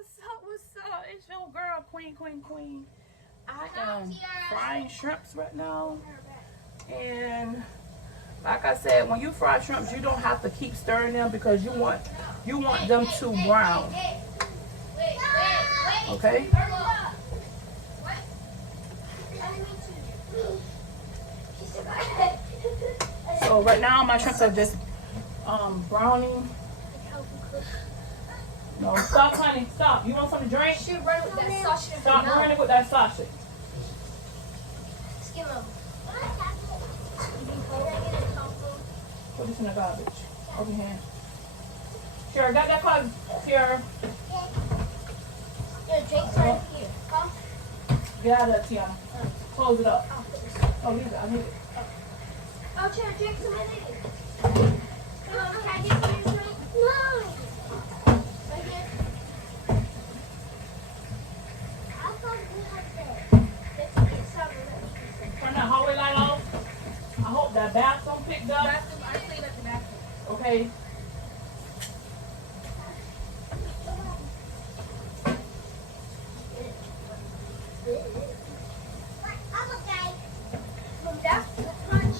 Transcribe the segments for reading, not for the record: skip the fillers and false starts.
What's up? What's up? It's your girl, Queen. I am frying shrimps right now. And like I said, when you fry shrimps, you don't have to keep stirring them because you want them to brown. Okay? So right now my shrimps are just browning. No, stop, honey, stop. You want something to drink? Should run with that sausage. Stop running with that sausage. Skim them. Put this in the garbage. Over here. Sure, got that card. Sure. Yeah, Jake's right here. Come. Get out of there, Tiana. Close it up. Oh, leave it. I need it. Oh, Chair, drink some of it. Come on, can I get some of this drink? No. Right here. I thought we had that. Let's get some of it. Turn that hallway light off. I hope that bathroom picked up. I clean up the bathroom. Okay. I'm okay. Mom, that's the crunch.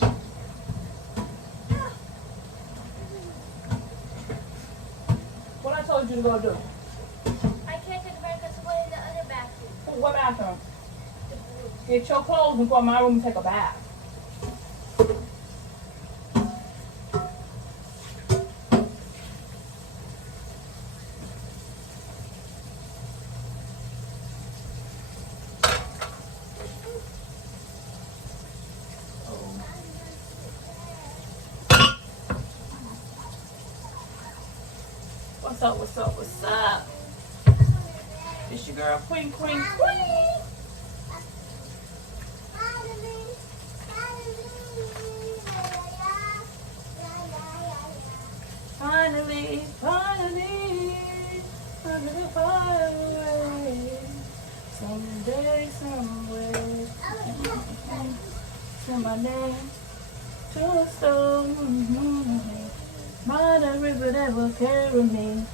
What I told you to go do? I can't take a break because we're in the other bathroom. What bathroom? The blue. Get your clothes and go in my room and take a bath. What's up? It's your girl, Queen. Finally, I'm gonna fly away. Someday, somewhere, send my name to a stone. By the river that will carry me.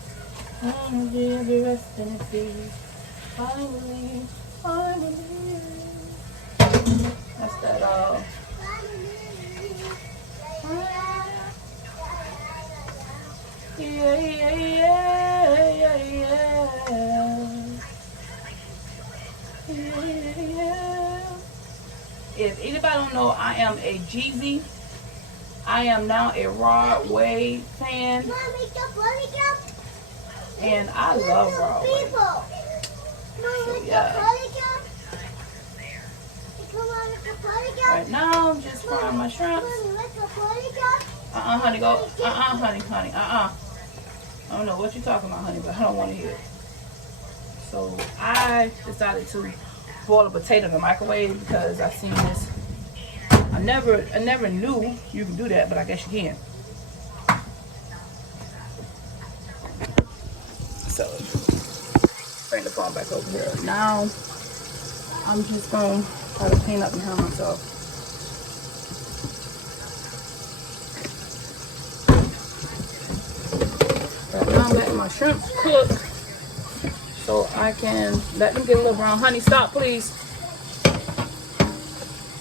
I'll be resting in peace. Finally. That's that If anybody don't know, I am a Jeezy. I am now a Rod Wave fan. And I love Rod Wave. So, yeah. Right now, I'm just frying my shrimps. Honey, go. Honey. I don't know what you're talking about, honey, but I don't want to hear it. So, I decided to boil a potato in the microwave because I seen this. I never knew you could do that, but I guess you can. So, bring the phone back over here. Now, I'm just going to try to clean up behind myself. Right now, I'm letting my shrimps cook so I can let them get a little brown. Honey, stop, please.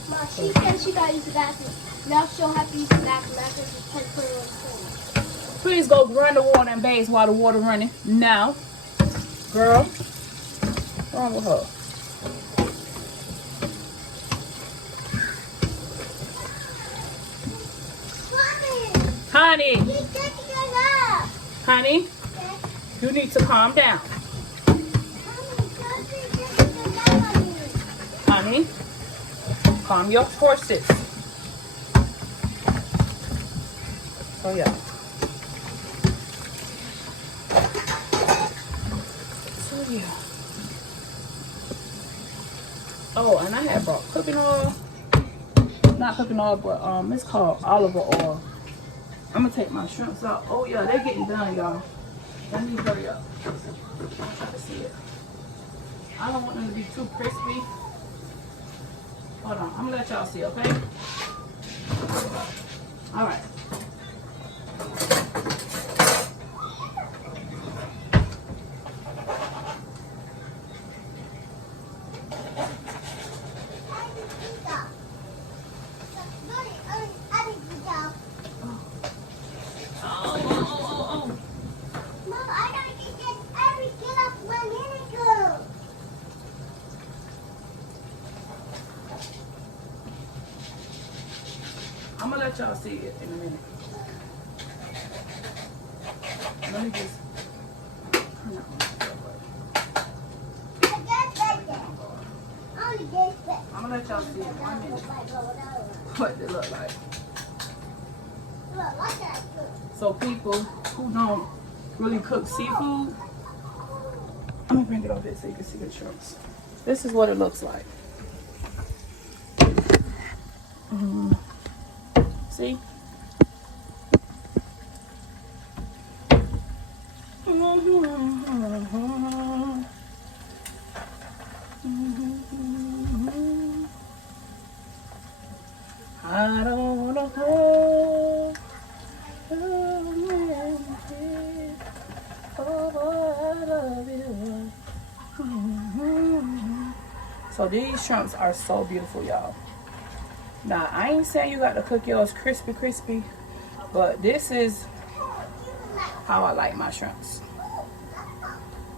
Mom, she said she got to use the bathroom. Now she'll have to use the bathroom after she's put it on the phone. Please go run the water and bathe while the water running. Now. Girl, what's wrong with her? Honey, honey, you need to calm down. Honey, calm your horses. Oh yeah. So yeah. Oh, and I had brought cooking oil. Not cooking oil, but it's called olive oil. I'm gonna take my shrimps out. Oh yeah, they're getting done, y'all. Let me hurry up. I can see it. I don't want them to be too crispy. Hold on, I'm gonna let y'all see, okay? All right. Let me just. I'm gonna let y'all see it 1 minute what they look like. So people who don't really cook seafood, let me bring it over here so you can see the shrimps. This is what it looks like. See? I don't wanna hold you, oh, I love you. So these shrimps are so beautiful, y'all. Now, I ain't saying you got to cook yours crispy, but this is how I like my shrimps.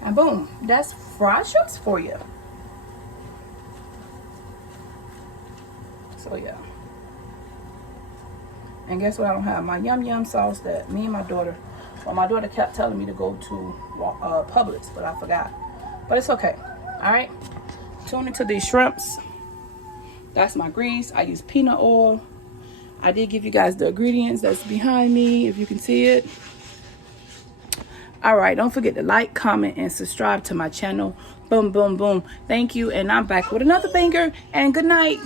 And boom, that's fried shrimps for you. So yeah. And guess what? I don't have my yum yum sauce that me and my daughter, well, my daughter kept telling me to go to Publix, but I forgot. But it's okay. All right. Tune into these shrimps. That's my grease. I use peanut oil. I did give you guys the ingredients that's behind me, if you can see it. All right, don't forget to like, comment, and subscribe to my channel. Boom, boom, boom. Thank you, and I'm back with another banger, and good night.